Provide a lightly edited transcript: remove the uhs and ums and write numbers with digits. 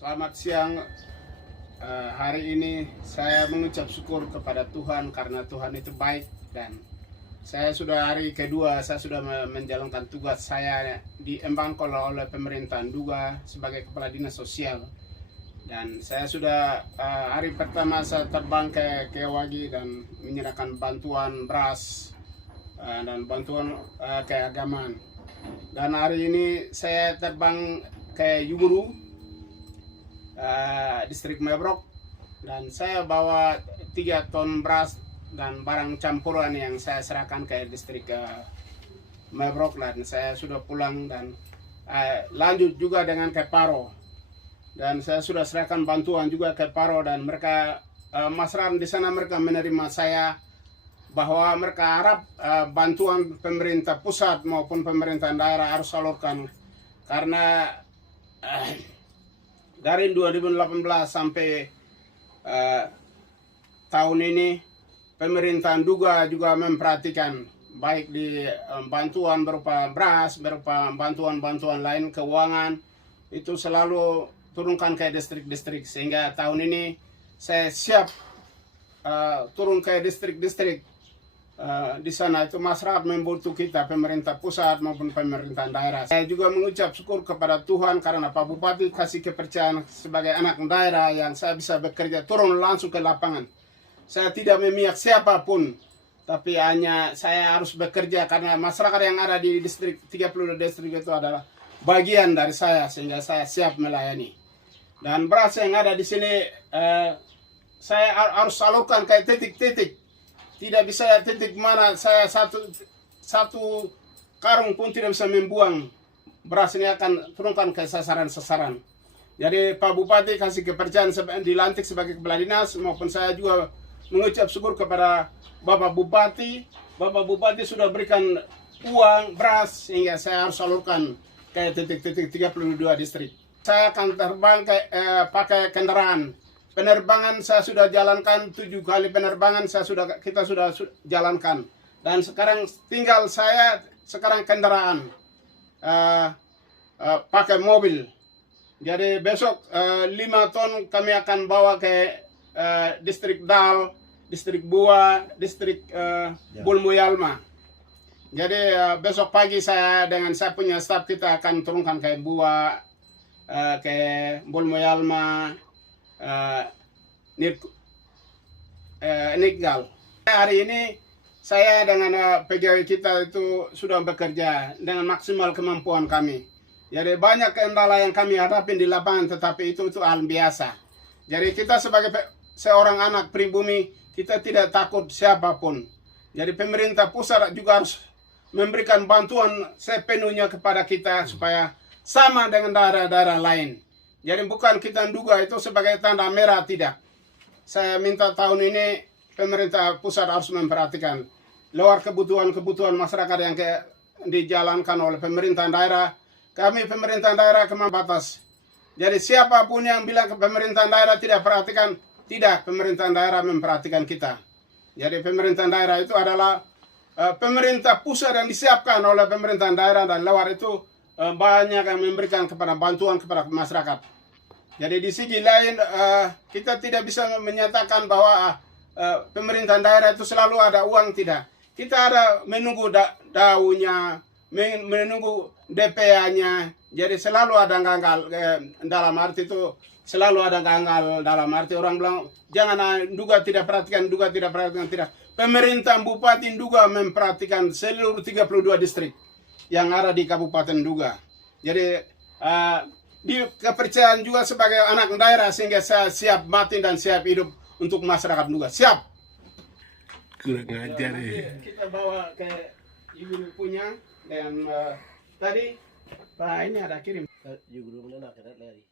Selamat siang. Hari ini saya mengucap syukur kepada Tuhan karena Tuhan itu baik, dan saya sudah hari kedua saya sudah menjalankan tugas saya di Embangkol oleh pemerintahan Duga sebagai kepala dinas sosial. Dan saya sudah hari pertama saya terbang ke Wagi dan menyerahkan bantuan beras dan bantuan keagamaan. Dan hari ini saya terbang ke Yuguru, distrik Mebrok, dan saya bawa 3 ton beras dan barang campuran yang saya serahkan ke distrik Mebrok, dan saya sudah pulang dan lanjut juga dengan ke Paro, dan saya sudah serahkan bantuan juga ke Paro, dan mereka masyarakat di sana mereka menerima saya bahwa mereka harap bantuan pemerintah pusat maupun pemerintah daerah harus salurkan karena dari 2018 sampai tahun ini pemerintahan Duga juga memperhatikan baik di bantuan berupa beras, berupa bantuan-bantuan lain keuangan, itu selalu turunkan ke distrik-distrik, sehingga tahun ini saya siap turun ke distrik-distrik. Di sana itu masyarakat membutuhkan kita, pemerintah pusat maupun pemerintah daerah. Saya juga mengucap syukur kepada Tuhan karena Pak Bupati kasih kepercayaan sebagai anak daerah yang saya bisa bekerja turun langsung ke lapangan. Saya tidak memihak siapapun, tapi hanya saya harus bekerja karena masyarakat yang ada di distrik 32 distrik itu adalah bagian dari saya, sehingga saya siap melayani. Dan beras yang ada di sini saya harus salurkan ke titik-titik. Tidak bisa titik mana saya satu karung pun tidak bisa membuang. Beras ini akan turunkan ke sasaran-sasaran. Jadi Pak Bupati kasih kepercayaan dilantik sebagai kepala dinas, maupun saya juga mengucap syukur kepada Bapak Bupati. Bapak Bupati sudah berikan uang beras sehingga saya harus salurkan ke titik-titik 32 distrik. Saya akan terbang pakai kendaraan. Penerbangan saya sudah jalankan 7 kali penerbangan kita sudah jalankan, dan sekarang tinggal saya kendaraan pakai mobil. Jadi besok 5 ton kami akan bawa ke distrik Dal, distrik Bua, distrik Bulmuyalma. Jadi besok pagi saya dengan saya punya staf kita akan turunkan ke Bua, ke Bulmuyalma, Nikgal. Hari ini saya dengan pegawai kita itu sudah bekerja dengan maksimal kemampuan kami. Jadi banyak kendala yang kami hadapi di lapangan, tetapi itu hal biasa. Jadi kita sebagai seorang anak pribumi, kita tidak takut siapapun. Jadi pemerintah pusat juga harus memberikan bantuan sepenuhnya kepada kita supaya sama dengan daerah-daerah lain. Jadi bukan kita duga itu sebagai tanda merah, tidak. Saya minta tahun ini pemerintah pusat harus memperhatikan luar kebutuhan masyarakat yang dijalankan oleh pemerintah daerah. Kami pemerintah daerah batas. Jadi siapapun yang bilang ke pemerintah daerah tidak perhatikan, tidak, pemerintah daerah memperhatikan kita. Jadi pemerintah daerah itu adalah pemerintah pusat yang disiapkan oleh pemerintah daerah, dan luar itu banyak yang memberikan kepada bantuan kepada masyarakat. Jadi di segi lain kita tidak bisa menyatakan bahwa pemerintah daerah itu selalu ada uang, tidak. Kita ada menunggu daunnya, menunggu DPA-nya. Jadi selalu ada gagal dalam arti itu, selalu ada gagal dalam arti orang bilang jangan duga tidak perhatikan, tidak. Pemerintah Bupati Duga memperhatikan seluruh 32 distrik yang ada di Kabupaten Duga. Jadi di kepercayaan juga sebagai anak daerah, sehingga saya siap mati dan siap hidup untuk masyarakat Duga. Siap. Kurang ajar ya. Kita bawa ke ibu punya, dan tadi Pak ini ada kirim. Juga belum nak lari.